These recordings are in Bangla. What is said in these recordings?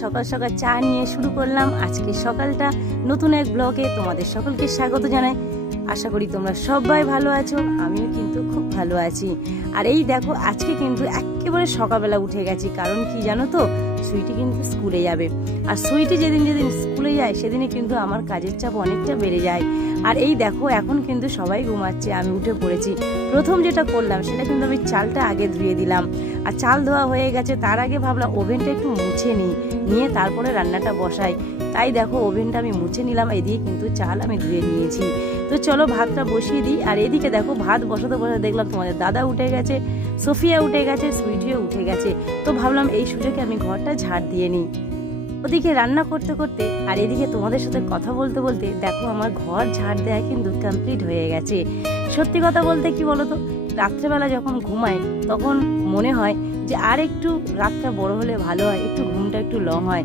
সকাল সকাল চা নিয়ে শুরু করলাম আজকে সকালটা নতুন এক ব্লগে। তোমাদের সকলকে স্বাগত জানাই। আশা করি তোমরা সবাই ভালো আছো, আমিও কিন্তু খুব ভালো আছি। আর এই দেখো আজকে কিন্তু একেবারে সকালবেলা উঠে গেছি, কারণ কি জানো তো, সুইটি কিন্তু স্কুলে যাবে। আর সুইটি যেদিন যেদিন স্কুলে যায় সেদিনে কিন্তু আমার কাজের চাপ অনেকটা বেড়ে যায়। আর এই দেখো এখন কিন্তু সবাই ঘুমাচ্ছে, আমি উঠে পড়েছি। প্রথম যেটা করলাম সেটা কিন্তু আমি চালটা আগে ধুয়ে দিলাম। আর চাল ধোয়া হয়ে গেছে, তার আগে ভাবলাম ওভেনটা একটু মুছে নিয়ে তারপরে রান্নাটা বসাই। তাই দেখো ওভেনটা আমি মুছে নিলাম, এদিকে কিন্তু চাল আমি ধুয়ে নিয়েছি। তো চলো ভাতটা বসিয়ে দিই। আর এদিকে দেখো ভাত বসাতে বসাতে দেখলাম তোমাদের দাদা উঠে গেছে, সোফিয়া উঠে গেছে, সুইটিও উঠে গেছে। তো ভাবলাম এই সুযোগে আমি ঘরটা ঝাড় দিয়ে নিই। ওদিকে রান্না করতে করতে আর এদিকে তোমাদের সাথে কথা বলতে বলতে দেখো আমার ঘর ঝাড় দেওয়া কিন্তু কমপ্লিট হয়ে গেছে। সত্যি কথা বলতে কি বলতো, রাত্রেবেলা যখন ঘুমাই তখন মনে হয় যে আর একটু রাতটা বড় হলে ভালো হয়, একটু ঘুমটা একটু লং হয়।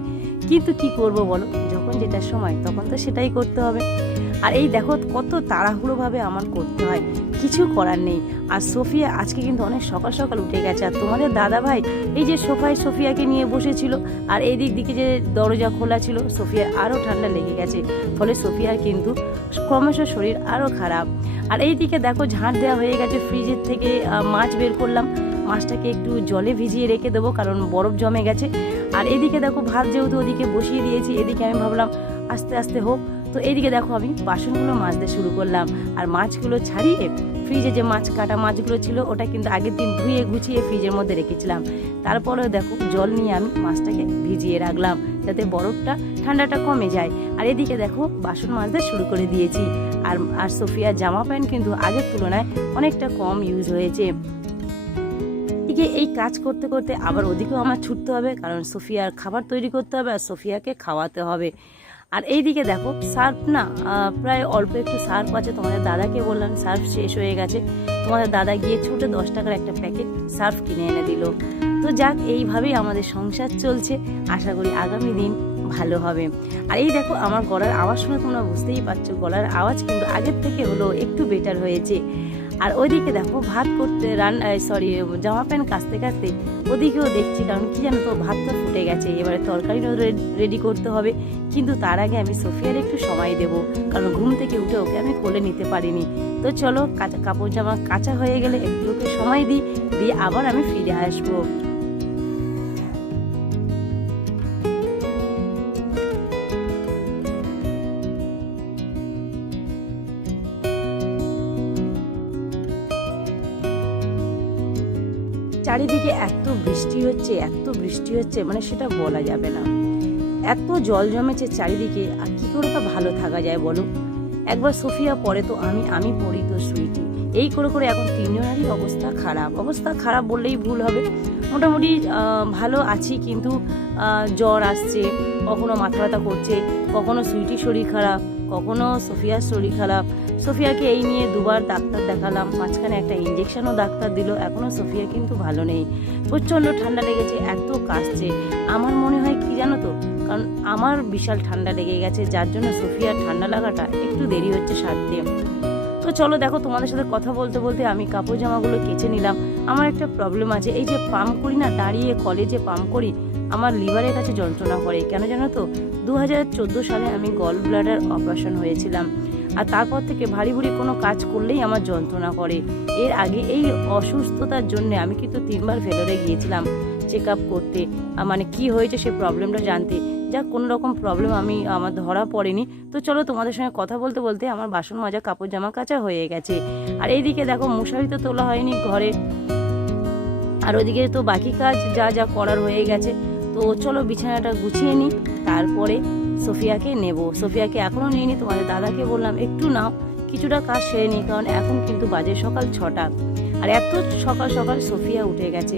কিন্তু কি করব বলো, যখন যেটা সময় তখন তো সেটাই করতে হবে। আর এই দেখো কত তাড়াহুড়োভাবে আমার করতে হয়, কিছু করার নেই। আর সোফিয়া আজকে কিন্তু অনেক সকাল সকাল উঠে গেছে। আর তোমাদের দাদা ভাই এই যে সোফায় সোফিয়াকে নিয়ে বসেছিল, আর এই দিকে যে দরজা খোলা ছিল, সোফিয়ার আরও ঠান্ডা লেগে গেছে। ফলে সোফিয়ার কিন্তু ক্রমশ শরীর আরও খারাপ। আর এই দিকে দেখো ঝাঁট দেওয়া হয়ে গেছে, ফ্রিজের থেকে মাছ বের করলাম, মাছটাকে একটু জলে ভিজিয়ে রেখে দেবো কারণ বরফ জমে গেছে। আর এদিকে দেখো ভাত যেহেতু ওদিকে বসিয়ে দিয়েছি, এদিকে আমি ভাবলাম আস্তে আস্তে হোক। তো এইদিকে দেখো আমি বাসনগুলো মাজতে শুরু করলাম। আর মাছগুলো ছাড়িয়ে ফ্রিজে যে মাছ কাটা মাছগুলো ছিল ওটা কিন্তু আগের দিন ধুয়ে গুছিয়ে ফ্রিজের মধ্যে রেখেছিলাম। তারপরেও দেখো জল নিয়ে আমি মাছটাকে ভিজিয়ে রাখলাম যাতে বরফটা ঠান্ডাটা কমে যায়। আর এদিকে দেখো বাসন মাজতে শুরু করে দিয়েছি। আর সোফিয়ার জামা প্যান্ট কিন্তু আগের তুলনায় অনেকটা কম ইউজ হয়েছে। এদিকে এই কাজ করতে করতে আবার ওদিকেও আমার ছুটতে হবে, কারণ সোফিয়ার খাবার তৈরি করতে হবে আর সোফিয়াকে খাওয়াতে হবে। আর এইদিকে দেখো সার্ফ না প্রায় অল্প একটু সার্ফ আছে, তোমাদের দাদাকে বললাম সার্ফ শেষ হয়ে গেছে। তোমাদের দাদা গিয়ে ছুটে 10 টাকার একটা প্যাকেট সার্ফ কিনে এনে দিল। তো যাক, এইভাবেই আমাদের সংসার চলছে, আশা করি আগামী দিন ভালো হবে। আর এই দেখো আমার গলার আওয়াজ শুনে তোমরা বুঝতেই পারছো, গলার আওয়াজ কিন্তু আগের থেকে হলো একটু বেটার হয়েছে। আর ওইদিকে দেখো ভাত করতে জামা প্যান্ট কাচতে কাচতে ওদিকেও দেখছি, কারণ কি জানো তো, ভাতটা ফুটে গেছে, এবারে তরকারিও রেডি করতে হবে। কিন্তু তার আগে আমি সোফিয়ার একটু সময় দেবো, কারণ ঘুম থেকে উঠে ওকে আমি কোলে নিতে পারিনি। তো চলো কাপড় জামা কাঁচা হয়ে গেলে একটু ওকে সময় দিয়ে আবার আমি ফিরে আসবো। চারিদিকে এত বৃষ্টি হচ্ছে মানে সেটা বলা যাবে না। এত জল জমেছে চারিদিকে, আর কি করে তা ভালো থাকা যায় বলো। একবার সোফিয়া পড়ে তো আমি পড়ি তো সুইটি, এই করে এখন তিনজনেরই অবস্থা খারাপ বললেই ভুল হবে। মোটামুটি ভালো আছি, কিন্তু জ্বর আসছে, কখনো মাথা ব্যথা করছে, কখনো সুইটির শরীর খারাপ, কখনো সোফিয়ার শরীর খারাপ। সোফিয়াকে এই নিয়ে 2বার ডাক্তার দেখালাম, মাঝখানে একটা ইঞ্জেকশনও ডাক্তার দিল, এখনও সোফিয়া কিন্তু ভালো নেই। প্রচণ্ড ঠান্ডা লেগেছে, এত কাশছে। আমার মনে হয় কি জানো তো, কারণ আমার বিশাল ঠান্ডা লেগে গেছে, যার জন্য সোফিয়ার ঠান্ডা লাগাটা একটু দেরি হচ্ছে সারতে। তো চলো দেখো তোমাদের সাথে কথা বলতে বলতে আমি কাপড় জামাগুলো কেচে নিলাম। আমার একটা প্রবলেম আছে, এই যে পাম্প করি না, দাঁড়িয়ে কলেজে পাম্প করি, আমার লিভারের কাছে যন্ত্রণা করে। কেন জানো তো, 2014 সালে আমি গল ব্লাডার অপারেশন হয়েছিলাম। আর তারপর থেকে ভারী কোনো কাজ করলেই আমার যন্ত্রণা করে। এর আগে এই অসুস্থতার জন্য আমি কিন্তু 3বার ভেলোরে গিয়েছিলাম চেক আপ করতে, মানে কি হয়েছে সে প্রবলেমটা জানতে। যাক, কোনো রকম প্রবলেম আমার ধরা পড়েনি। তো চলো তোমাদের সঙ্গে কথা বলতে বলতে আমার বাসন মাজা কাপড় জামা কাচা হয়ে গেছে। আর এইদিকে দেখো মশারি তো তোলা হয়নি ঘরে, আর ওইদিকে তো বাকি কাজ যা করার হয়ে গেছে। তো চলো বিছানাটা গুছিয়ে নিই, তারপরে সোফিয়াকে নেব। সোফিয়াকে এখনও নিইনি, তোমাদের দাদাকে বললাম একটু নাও, কিছুটা কাজ সেরে নিই, কারণ এখন কিন্তু বাজে সকাল 6টা। আর এত সকাল সকাল সোফিয়া উঠে গেছে।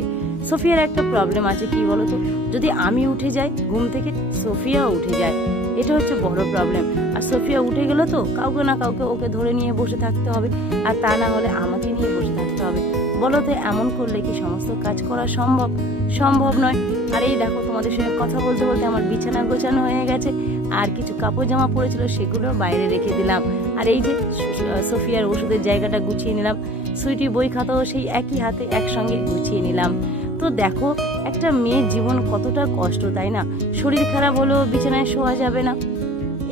সোফিয়ার একটা প্রবলেম আছে, কি বলো তো, যদি আমি উঠে যাই ঘুম থেকে, সোফিয়াও উঠে যায়, এটা হচ্ছে বড় প্রবলেম। আর সোফিয়া উঠে গেলে তো কাউকে না কাউকে ওকে ধরে নিয়ে বসে থাকতে হবে, আর তা না হলে আমাকে নিয়ে বসে থাকতে হবে। বলো তো এমন করলে কি সমস্ত কাজ করা সম্ভব নয়। আর এই দেখো তোমাদের সঙ্গে কথা বলতে বলতে আমার বিছানা গোছানো হয়ে গেছে, আর কিছু কাপড় জামা পড়েছিল সেগুলো বাইরে রেখে দিলাম। আর এই যে সোফিয়ার ওষুধের জায়গাটা গুছিয়ে নিলাম, সুইটি বই খাতাও সেই একই হাতে একসঙ্গে গুছিয়ে নিলাম। তো দেখো একটা মেয়ের জীবন কতটা কষ্ট, তাই না? শরীর খারাপ হলেও বিছানায় শোয়া যাবে না,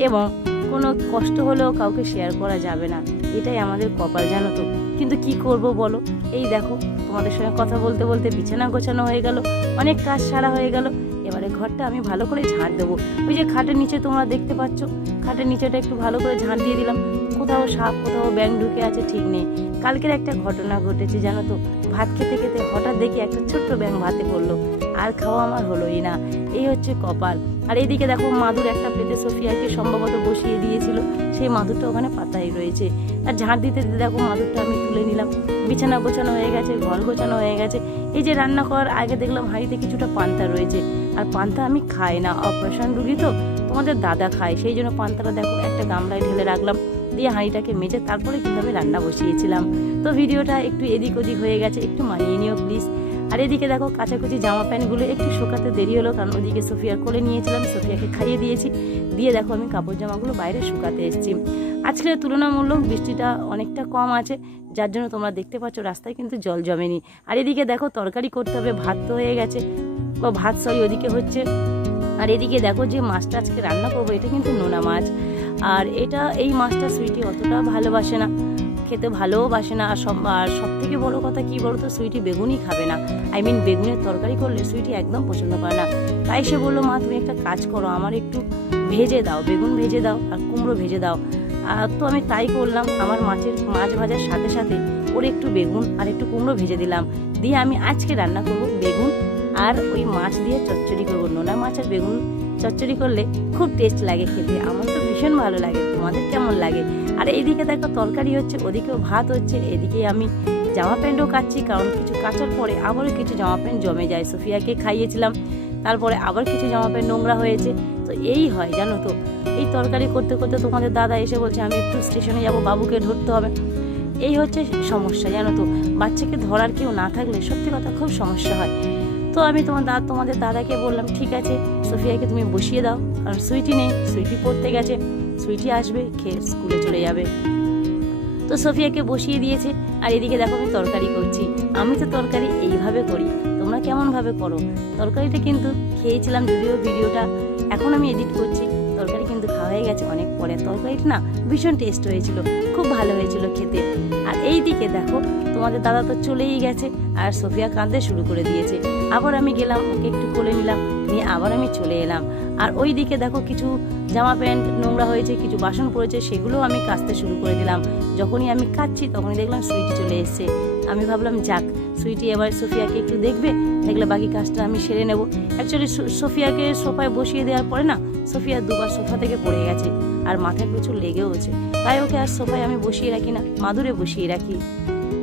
এবং কোনো কষ্ট হলেও কাউকে শেয়ার করা যাবে না। এটাই আমাদের কপাল, জানো তো। কিন্তু কি করব বলো? এই দেখো তোমাদের সঙ্গে কথা বলতে বলতে বিছানা গোছানো হয়ে গেল, অনেক কাজ সারা হয়ে গেল। এবারে ঘরটা আমি ভালো করে ঝাঁট দেবো। ওই যে খাটের নিচে তোমরা দেখতে পাচ্ছ, খাটের নিচেটা একটু ভালো করে ঝাঁট দিয়ে দিলাম। কোথাও সাপ, কোথাও ব্যাঙ ঢুকে আছে ঠিক নেই। কালকের একটা ঘটনা ঘটেছে, জানো তো। ভাত খেতে খেতে হঠাৎ দেখি একটা ছোট্ট ব্যাঙ ভাতে পড়লো, আর খাওয়া আমার হলোই না। এই হচ্ছে কপাল। আর এইদিকে দেখো মাদুর একটা পেতে সোফিয়াকে সম্ভবত বসিয়ে দিয়েছিল, সেই মাদুরটা ওখানে পাতাই রয়েছে। আর ঝাঁট দিতে দিতে দেখো মাদুরটা আমি তুলে নিলাম। বিছানা গোছানো হয়ে গেছে, ঘর গোছানো হয়ে গেছে। এই যে রান্না করার আগে দেখলাম হাঁড়িতে কিছুটা পান্তা রয়েছে, আর পান্তা আমি খাই না, অপারেশন রুগী তো, তোমাদের দাদা খায়, সেই জন্য পান্তাটা দেখো একটা গামলায় ঢেলে রাখলাম, দিয়ে হাঁড়িটাকে মেজে তারপরে কিন্তু আমি রান্না বসিয়েছিলাম। তো ভিডিওটা একটু এদিক ওদিক হয়ে গেছে, একটু মানিয়ে নিও প্লিজ। আর এদিকে দেখো কাচাকুচি জামা প্যান্টগুলো একটু শুকাতে দেরি হলো, কারণ ওদিকে সোফিয়ার কোলে নিয়েছিলাম, সোফিয়াকে খাইয়ে দিয়েছি, দিয়ে দেখো আমি কাপড় জামাগুলো বাইরে শুকাতে এসেছি। আজকের তুলনামূলক বৃষ্টিটা অনেকটা কম আছে, যার জন্য তোমরা দেখতে পাচ্ছ রাস্তায় কিন্তু জল জমেনি। আর এদিকে দেখো তরকারি করতে হবে, ভাত তো হয়ে গেছে, বা ভাত ওদিকে হচ্ছে। আর এদিকে দেখো যে মাছটা আজকে রান্না করবো, এটা কিন্তু নোনা মাছ। আর এই মাছটা সুইটি অতটা ভালোবাসে না, খেতে ভালোও বাসে না। আর সব থেকে বড়ো কথা কি বলো তো, সুইটি বেগুনই খাবে না। বেগুনের তরকারি করলে সুইটি একদম পছন্দ করে না। তাই সে বললো, মা তুমি একটা কাজ করো, আমার একটু ভেজে দাও, বেগুন ভেজে দাও আর কুমড়ো ভেজে দাও। তো আমি তাই করলাম। আমার মাছ ভাজার সাথে সাথে ওর একটু বেগুন আর একটু কুমড়ো ভেজে দিলাম, দিয়ে আমি আজকে রান্না করবো বেগুন আর ওই মাছ দিয়ে চচ্চড়ি করবো। নোনা মাছ আর বেগুন চচ্চড়ি করলে খুব টেস্ট লাগে খেতে, আমার তো ভীষণ ভালো লাগে। তোমাদের কেমন লাগে? আর এইদিকে দেখো তরকারি হচ্ছে, ওদিকেও ভাত হচ্ছে, এদিকে আমি জামা প্যান্টও কাচ্ছি, কারণ কিছু কাচার পরে আবারও কিছু জামা প্যান্ট জমে যায়। সোফিয়াকে খাইয়েছিলাম, তারপরে আবার কিছু জামা প্যান্ট নোংরা হয়েছে। তো এই হয় জানো তো, এই তরকারি করতে করতে তোমাদের দাদা এসে বলছে আমি একটু স্টেশনে যাব, বাবুকে ধরতে হবে। এই হচ্ছে সমস্যা, জানো তো। বাচ্চাকে ধরার কেউ না থাকলে সত্যি কথা খুব সমস্যা হয়। তো আমি তোমাদের দাদাকে বললাম, ঠিক আছে সোফিয়াকে তুমি বসিয়ে দাও, কারণ সুইটি নেই, সুইটি পড়তে গেছে, সুইটি আসবে খেয়ে স্কুলে চলে যাবে। তো সোফিয়াকে বসিয়ে দিয়েছে। আর এদিকে দেখো আমি তরকারি করছি। আমি তো তরকারি এইভাবে করি, তোমরা কেমনভাবে করো? তরকারিটা কিন্তু খেয়েছিলাম, যদিও ভিডিওটা এখন আমি এডিট করছি। তরকারি কিন্তু খাওয়া হয়ে গেছে অনেক পরে। তরকারিটা না ভীষণ টেস্ট হয়েছিল, খুব ভালো হয়েছিল খেতে। আর এই দিকে দেখো তোমাদের দাদা তো চলেই গেছে, আর সোফিয়া কাঁদতে শুরু করে দিয়েছে। আবার আমি গেলাম, ওকে একটু কোলে নিলাম, নিয়ে আবার আমি চলে এলাম। আর ওই দিকে দেখো কিছু জামা প্যান্ট নোংরা হয়েছে, কিছু বাসন পড়েছে, সেগুলো আমি কাচতে শুরু করে দিলাম। যখনই আমি কাচ্ছি তখনই দেখলাম সুইটি চলে এসছে। আমি ভাবলাম যাক, সুইটি এবার সোফিয়াকে একটু দেখলে বাকি কাজটা আমি সেরে নেব। অ্যাকচুয়ালি সোফিয়াকে সোফায় বসিয়ে দেওয়ার পরে না, সোফিয়া দুবার সোফা থেকে পড়ে গেছে, আর মাথায় প্রচুর লেগেওছে। তাই ওকে আর সোফায় আমি বসিয়ে রাখি না, মাদুরে বসিয়ে রাখি।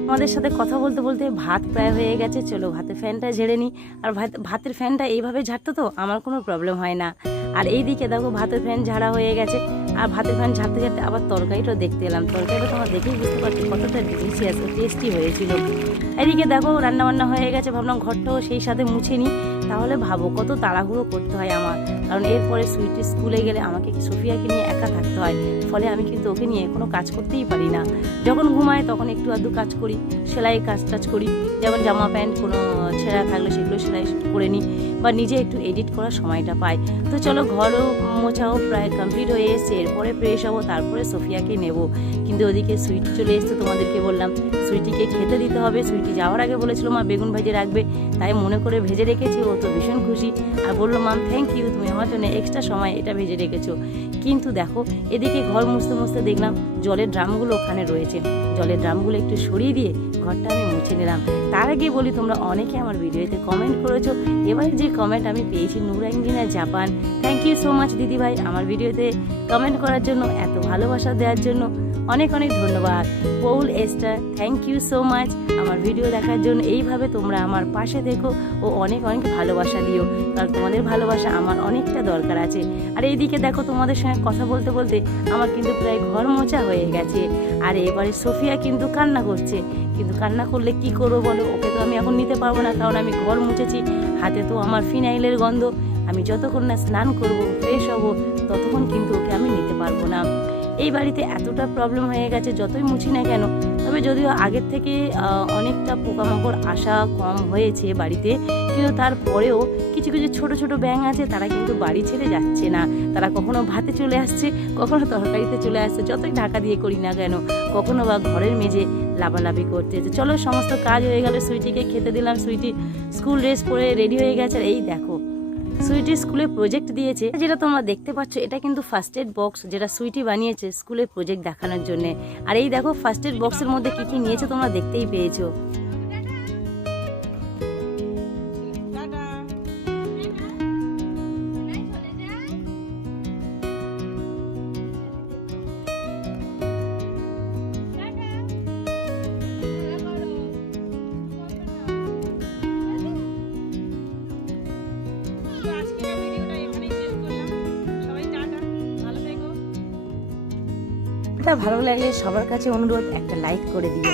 আমাদের সাথে কথা বলতে বলতে ভাত প্রায় হয়ে গেছে, চলো ভাতের ফ্যানটা ঝেড়ে নিই। আর ভাতের ফ্যানটা এইভাবে ঝাড়তে তো আমার কোনো প্রবলেম হয় না। আর এই দিকে দেখো ভাতের ফ্যান ঝাড়া হয়ে গেছে, আর ভাতের ফ্যান ঝাড়তে ঝাড়তে আবার তরকারিটাও দেখতে এলাম। তরকারিটা তোমার দেখেই বুঝতে পারছি কতটা ডিলিশিয়াস টেস্টি হয়েছিল। এদিকে দেখো রান্নাবান্না হয়ে গেছে, ভাবলাম ঘরটাও সেই সাথে মুছে নিই। তাহলে ভাবো কত তাড়াহুড়ো করতে হয় আমার, কারণ এরপরে সুইটি স্কুলে গেলে আমাকে সোফিয়াকে নিয়ে একা থাকতে হয়। ফলে আমি কিন্তু ওকে নিয়ে কোনো কাজ করতেই পারি না। যখন ঘুমায় তখন একটু আধটু কাজ করি, সেলাই কাজ করি, যেমন জামা প্যান্ট কোনো ছেঁড়া থাকলে সেগুলো সেলাই করে নিই, বা নিজে একটু এডিট করার সময়টা পাই। তো চলো ঘরও মোছাও প্রায় কমপ্লিট হয়ে এসছে, এরপরে ফ্রেশ হবো, তারপরে সোফিয়াকে নেব। কিন্তু ওদিকে সুইটি চলে এসছে, তোমাদেরকে বললাম সুইটিকে খেতে দিতে হবে। সুইটি যাওয়ার আগে বলেছিল মা বেগুন ভেজে রাখবে, তাই মনে করে ভেজে রেখেছি। ও তো ভীষণ খুশি, আর বললো মাম থ্যাংক ইউ, তুমি আমার জন্য এক্সট্রা সময় এটা ভেজে রেখেছো। কিন্তু দেখো এদিকে ঘর মুছতে মুছতে দেখলাম জলের ড্রামগুলো ওখানে রয়েছে, জলের ড্রামগুলো একটু সরিয়ে দিয়ে ঘরটা আমি মুছে নিলাম। তার আগে বলি, তোমরা অনেকে আমার ভিডিওতে কমেন্ট করেছো। এবারে যে কমেন্ট আমি পেয়েছি, Noora engineer Japan, thank you so much দিদি ভাই, আমার ভিডিওতে কমেন্ট করার জন্য, এত ভালোবাসা দেওয়ার জন্য অনেক অনেক ধন্যবাদ। Paul Esther, thank you so much আমার ভিডিও দেখার জন্য। এইভাবে তোমরা আমার পাশে থেকো ও অনেক অনেক ভালোবাসা দিও, কারণ তোমাদের ভালোবাসা আমার অনেকটা দরকার আছে। আর এইদিকে দেখো তোমাদের সঙ্গে কথা বলতে বলতে আমার কিন্তু প্রায় ঘর মোছা হয়ে গেছে। আর এবারে সোফিয়া কিন্তু কান্না করছে, কিন্তু কান্না করলে কি করবো বলো, ওকে তো আমি এখন নিতে পারবো না, কারণ আমি ঘর মুছেছি, হাতে তো আমার ফিনাইলের গন্ধ। আমি যতক্ষণ না স্নান করবো, ফ্রেশ হবো, ততক্ষণ কিন্তু ওকে আমি নিতে পারবো না। এই বাড়িতে এতটা প্রবলেম হয়ে গেছে, যতই মুছি না কেন তবে যদিও আগের থেকে অনেকটা পোকামাকড় আসা কম হয়েছে বাড়িতে, কিন্তু তারপরেও কিছু কিছু ছোট ছোট ব্যাঙ আছে, তারা কিন্তু বাড়ি ছেড়ে যাচ্ছে না। তারা কখনো ভাতে চলে আসছে, কখনো তরকারিতে চলে আসছে, যতই ঢাকা দিয়ে করি না কেন, কখনো বা ঘরের মেঝে লাফালাফি করতে। চলো, সমস্ত কাজ হয়ে গেল, সুইটিকে খেতে দিলাম। সুইটি স্কুল ড্রেস পরে রেডি হয়ে গেছে। আর এই দেখো, সুইটি স্কুলে প্রজেক্ট দিয়েছে, যেটা তোমরা দেখতে পাচ্ছ, এটা কিন্তু ফার্স্ট এড বক্স, যেটা সুইটি বানিয়েছে স্কুলে প্রজেক্ট দেখানোর জন্য। আর এই দেখো ফার্স্ট এড বক্সের মধ্যে কি কি নিয়েছে তোমরা দেখতেই পেয়েছো। এটা ভালো লাগলে সবার কাছে অনুরোধ, একটা লাইক করে দিও।